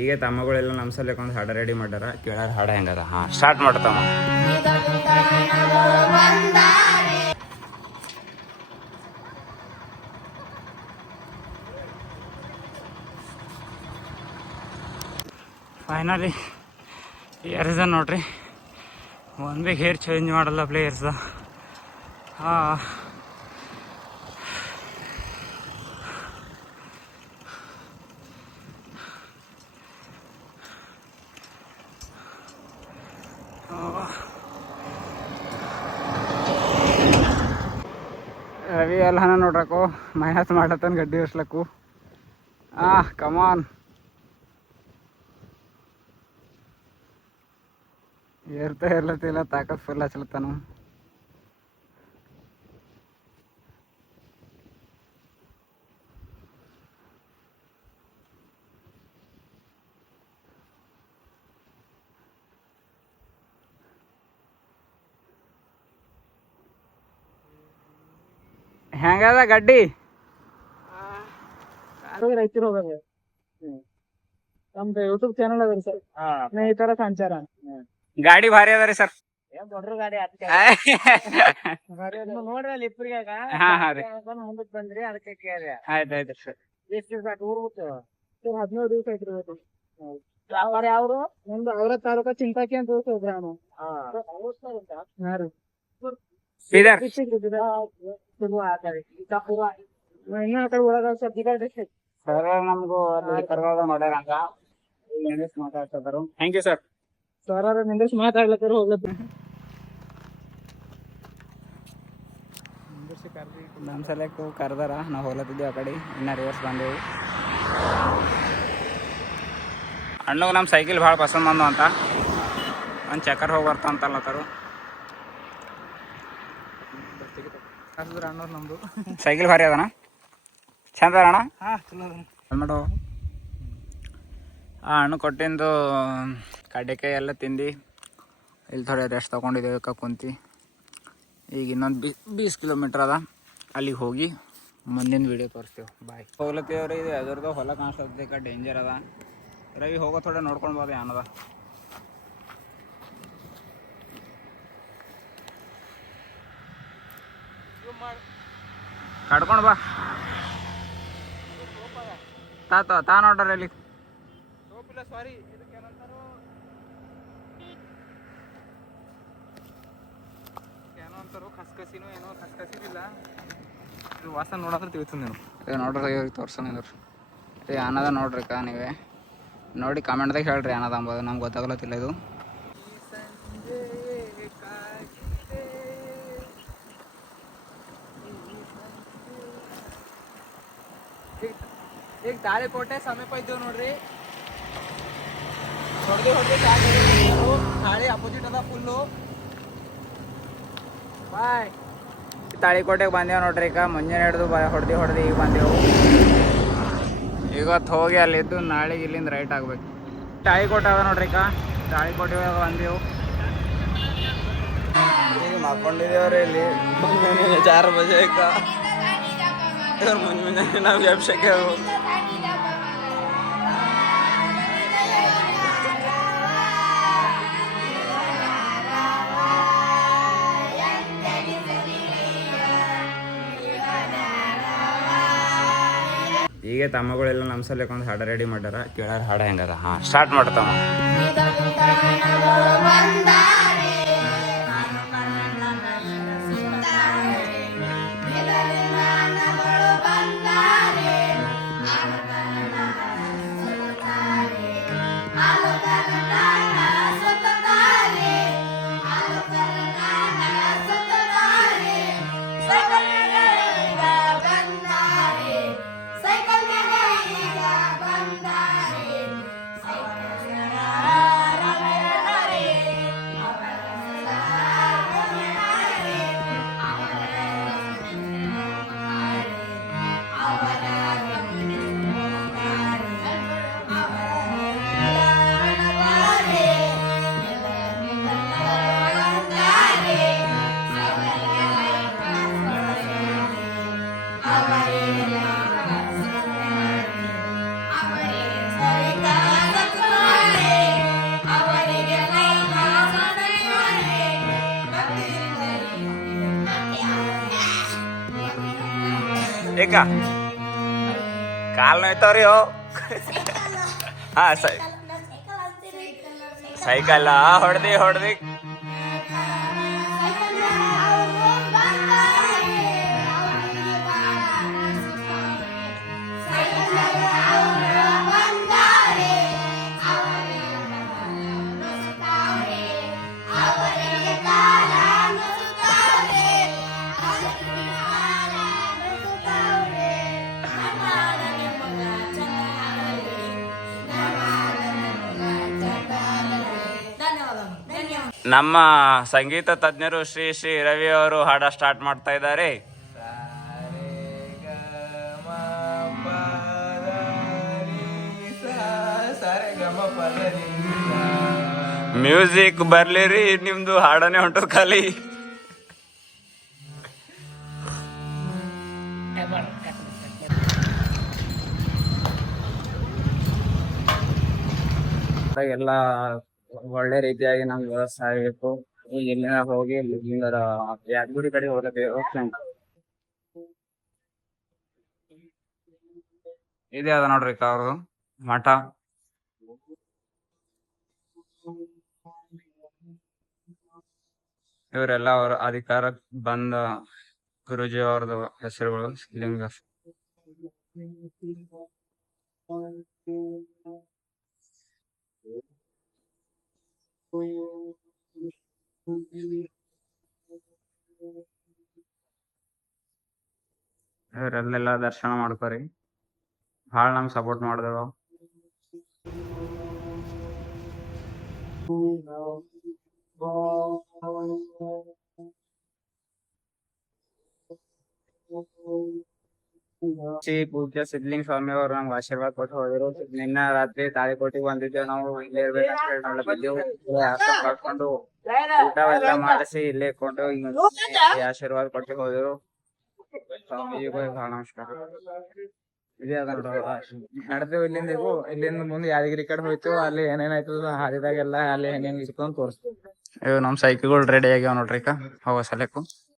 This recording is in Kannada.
ಈಗ ತಮ್ಮಗಳೆಲ್ಲ ನಮ್ಮ ಸಲಕ್ಕೆ ಒಂದು ಹಾಡು ರೆಡಿ ಮಾಡ್ಯಾರ. ಕೇಳಾರ ಹಾಡು ಹೆಂಗದ? ಹಾಂ, ಸ್ಟಾರ್ಟ್ ಮಾಡ್ತಮ್ಮ. ಫೈನಲಿ ಪ್ಲೇಯರ್ಸ ನೋಡ್ರಿ, ಒನ್ ಬಿ ಹೇರ್ ಚೇಂಜ್ ಮಾಡಲ್ಲ ಪ್ಲೇಯರ್ಸ. ಹಾಂ, ರವಿ ಎಲ್ಲನ ನೋಡ್ರಕು ಮೈನಸ್ ಮಾಡತ್ತನ ಗಡ್ಡಿ ಇರ್ಸ್ಲಕ್ಕು. ಕಮಾನ್, ಏರ್ತಾ ಇರ್ಲತ್ತಿಲ್ಲ, ತಾಕತ್ ಫುಲ್ ಹಚ್ಲತ್ತಾನು. ಹೆಂಗದ ಗಡ್ಡಿ? ರೈತರು ಹೋಗಂಗ ನಮ್ದು ಯೂಟ್ಯೂಬ್ ಚಾನಲ್ ಅದ ಸರ್, ಸ್ನೇಹಿತರ ಸಂಚಾರ. ಗಾಡಿ ಭಾರಿ ಅದ ರೀ ಸರ್. ದೊಡ್ಡ ಗಾಡಿ ನೋಡ್ರಿ ಅಲ್ಲಿ ಇಬ್ಬರಿಗಾಗ ಮುಂದಕ್ ಬಂದ್ರಿ, ಅದಕ್ಕೆ ಕೇಳಿ. ಆಯ್ತಾಯ್ತು ಸರ್. ಎಷ್ಟು ದಿವಸ ಆಯ್ತು ಊರ್ ಬಿಟ್ಟು? 15 ದಿವಸ ಆಯ್ತು. ಯಾವ್ರು ನಮ್ದು ಅವ್ರ ತಾಲೂಕ ಚಿಂತಾಕಿ ಅಂತ ಹೋಗ್ತೇವ್ರಿ ಅವನು. ಬೀದರ್ ಇನ್ನ ಆ ಕಡೆ ಒಳಗ ಬೀದರ್ ಡಿಸ್ಟ್ರಿಕ್ಟ್. ಸರ್ ನಮ್ಗೂ ಕರ್ನಾಟಕ ನೋಡ್ಯಾರಂಗ ಮಾತಾಡ್ತಿದ್ರು. Thank you sir. ಸರ್ ನಿಂದಿಸ್ ಮಾತಾಡ್ಲತ್ತಾರ ಹೋಗ್ಲತ್ತ. ನಮ್ಮ ಸಲಕ್ಕೂ ಕರ್ದಾರ, ನಾವು ಹೋಗ್ಲತ್ತಿದ್ದೇವೆ ಆ ಕಡೆ. ಇನ್ನ ರಿವರ್ಸ್ ಬಂದೇವು. ಅಣ್ಣಗೆ ನಮ್ಮ ಸೈಕಲ್ ಭಾಳ ಪಸಂದ್ ಬಂದು ಅಂತ ಒಂದು ಚಕ್ಕರ್ ಹೋಗಿ ಬರ್ತಾ ಅಂತಲ್ಲತ್ತಾರು. ಅಣ್ಣವ್ರು ನಮ್ದು ಸೈಕಲ್ ಭಾರಿ ಅದಣ್ಣ, ಚಂದ ಅಣ್ಣ. ಮಾಡು ಆ ಹಣ್ಣು ಕೊಟ್ಟಿಂದು ಕಡ್ಡೆಕಾಯಿ ಎಲ್ಲ ತಿಂದು ಇಲ್ಲಿ ಥೋಡೆ ರೆಸ್ಟ್ ತೊಗೊಂಡಿದ್ದೇವೆ ಕುಂತು. ಈಗ ಇನ್ನೊಂದು 20 ಕಿಲೋಮೀಟ್ರ್ ಅದ, ಅಲ್ಲಿಗೆ ಹೋಗಿ ಮುಂದಿನ ವೀಡಿಯೋ ತೋರಿಸ್ತೇವೆ. ಬಾಯ್. ಹೋಗ್ಲತ್ತೀವ್ರಿ, ಇದು ಅದರದ್ದು ಹೊಲ ಕಾಣಿಸ್ತದೆ, ಡೇಂಜರ್ ಅದ. ರವಿ ಹೋಗೋ ಥೋಡೆ ನೋಡ್ಕೊಳ್ಬೋದು ಏನದ. ಕಡ್ಕೊಂಡು ಬಾ ತಾ ನೋಡ್ರಿ ಅಲ್ಲಿ. ಸಾರಿ, ಏನೋ ಅಂತಾರೋ ಖಸ್ಕಸಿನೋ ಏನೋ, ಖಸ್ಕಸಿದಿಲ್ಲ ಇದು ವಾಸನೆ ನೋಡೋದ್ರೆ ತಿಳಿತು ನೀನು. ನೋಡ್ರಿ ಇವ್ರಿಗೆ ತೋರ್ಸೋಣ ರೀ ಏನದ ನೋಡ್ರಿ ನೀವೇ ನೋಡಿ ಕಮೆಂಟ್ದಾಗ ಹೇಳ್ರಿ ಏನದ ಅಂಬೋದು, ನಮ್ಗೆ ಗೊತ್ತಾಗ್ಲತ್ತಿಲ್ಲ ಇದು. ಈಗ ತಾಳಿಕೋಟೆ ಸಮೀಪ ಇದ್ದೇವೆ ನೋಡ್ರಿ. ತಾಳಿ ಅಪೋಸಿಟ್ ಅದ ಫುಲ್ಲು. ಬಾಯ್. ತಾಳಿಕೋಟೆಗೆ ಬಂದೇವು ನೋಡ್ರಿ. ಈಗ ಮುಂಜಾನೆ ಹಿಡಿದು ಹೊಡೆದು ಈಗ ಬಂದೆವು. ಇವತ್ತು ಹೋಗಿ ಅಲ್ಲಿದ್ದು ನಾಳೆಗೆ ಇಲ್ಲಿಂದ ರೈಟ್ ಆಗ್ಬೇಕು. ತಾಳಿಕೋಟೆ ಅದ ನೋಡ್ರಿ. ಈಗ ತಾಳಿಕೋಟೆ ಬಂದೆವು. ಈಗ ಮಾಡ್ಕೊಂಡಿದ್ದೇವ್ರಿ ಇಲ್ಲಿ 4 ಬಜೆ. ಮುಂಜಾನೆ ನಾವು ವ್ಯಾಪ್ಸಕ್ಕೆ ಈಗ ತಮ್ಮಗಳೆಲ್ಲ ನಮ್ಮ ಸಲಕ್ಕೆ ಒಂದು ಹಾಡು ರೆಡಿ ಮಾಡ್ಯಾರ. ಕೇಳಾರ ಹಾಡು ಹೆಂಗದ? ಹಾಂ, ಸ್ಟಾರ್ಟ್ ಮಾಡ್ತಮ್ಮ. ಸೈಕ ಕಾಲ್ ನೋಯ್ತಾವ್ರಿ ಹೋ ಹಾ ಸೈಕಲ್ ಹೊಡ್ದಿ ನಮ್ಮ ಸಂಗೀತ ತಜ್ಞರು ಶ್ರೀ ಶ್ರೀ ರವಿ ಅವರು ಹಾಡ ಸ್ಟಾರ್ಟ್ ಮಾಡ್ತಾ ಇದ್ದಾರೆ. ಮ್ಯೂಸಿಕ್ ಬರ್ಲಿರಿ, ನಿಮ್ದು ಹಾಡನೆ ಹೊಂಟದ ಖಾಲಿ. ಎಲ್ಲ ಒಳ್ಳೆ ರೀತಿಯಾಗಿ ನಮ್ಗೆ ವ್ಯವಸ್ಥೆ ಆಗಬೇಕು. ಈಗ ಇಲ್ಲಿಂದ ಹೋಗಿ ಇಲ್ಲಿಂದ ಯಾದಗಿರಿ ಕಡೆ ಹೋಗ್ಬೇಕು. ಇದೇ ಅದ ನೋಡ್ರಿ ಅವ್ರದ್ದು ಮಠ. ಇವರೆಲ್ಲ ಅವ್ರ ಅಧಿಕಾರಕ್ಕೆ ಬಂದ ಗುರುಜಿ ಅವ್ರದ್ದು ಹೆಸರುಗಳು ಲಿಂಗ. ಇವರೆಲ್ಲೆಲ್ಲ ದರ್ಶನ ಮಾಡ್ಕೋರಿ. ಭಾಳ ನಮ್ಗೆ ಸಪೋರ್ಟ್ ಮಾಡಿದ್ರು. ಶ್ರೀ ಪೂಜ್ಯ ಸಿದ್ಧಲಿಂಗ ಸ್ವಾಮಿ ಅವರು ನಮ್ಗೆ ಆಶೀರ್ವಾದ ಕೊಟ್ಟು ಹೋದ್ರು. ನಿನ್ನ ರಾತ್ರಿ ತಾಳಿಕೋಟಿಗೆ ಬಂದಿದ್ದೇವೆ ನಾವು. ಇಲ್ಲೇ ಇರ್ಬೇಕಂತ ಹೇಳಿ ಬಂದೆವು. ಕರ್ಕೊಂಡು ಊಟ ಎಲ್ಲ ಮಾಡಿಸಿ ಇಲ್ಲೇ ಕೊಂಡು ಆಶೀರ್ವಾದ ಕೊಟ್ಟು ಹೋದ್ರು. ಸ್ವಾಮೀಜಿಗೂ ಬಹಳ ನಮಸ್ಕಾರ. ಇದೇ ಅದ ನಡ್ದೇವು ಇಲ್ಲಿಂದ ಮುಂದೆ ಯಾದಗಿರಿ ಕಡೆ ಹೋಯ್ತು. ಅಲ್ಲಿ ಏನೇನಾಯ್ತು ಹಾದಿದಾಗೆಲ್ಲ ಅಲ್ಲಿ ಹೆಂಗ್ ಇಟ್ಕೊಂಡ್ ತೋರಿಸ್ತೀವಿ. ಇವ್ ನಮ್ ಸೈಕಲ್ಗಳು ರೆಡಿ ಆಗ್ಯಾವ ನೋಡ್ರಿ. ಹೋಗೋ ಸಲಕ್ಕೂ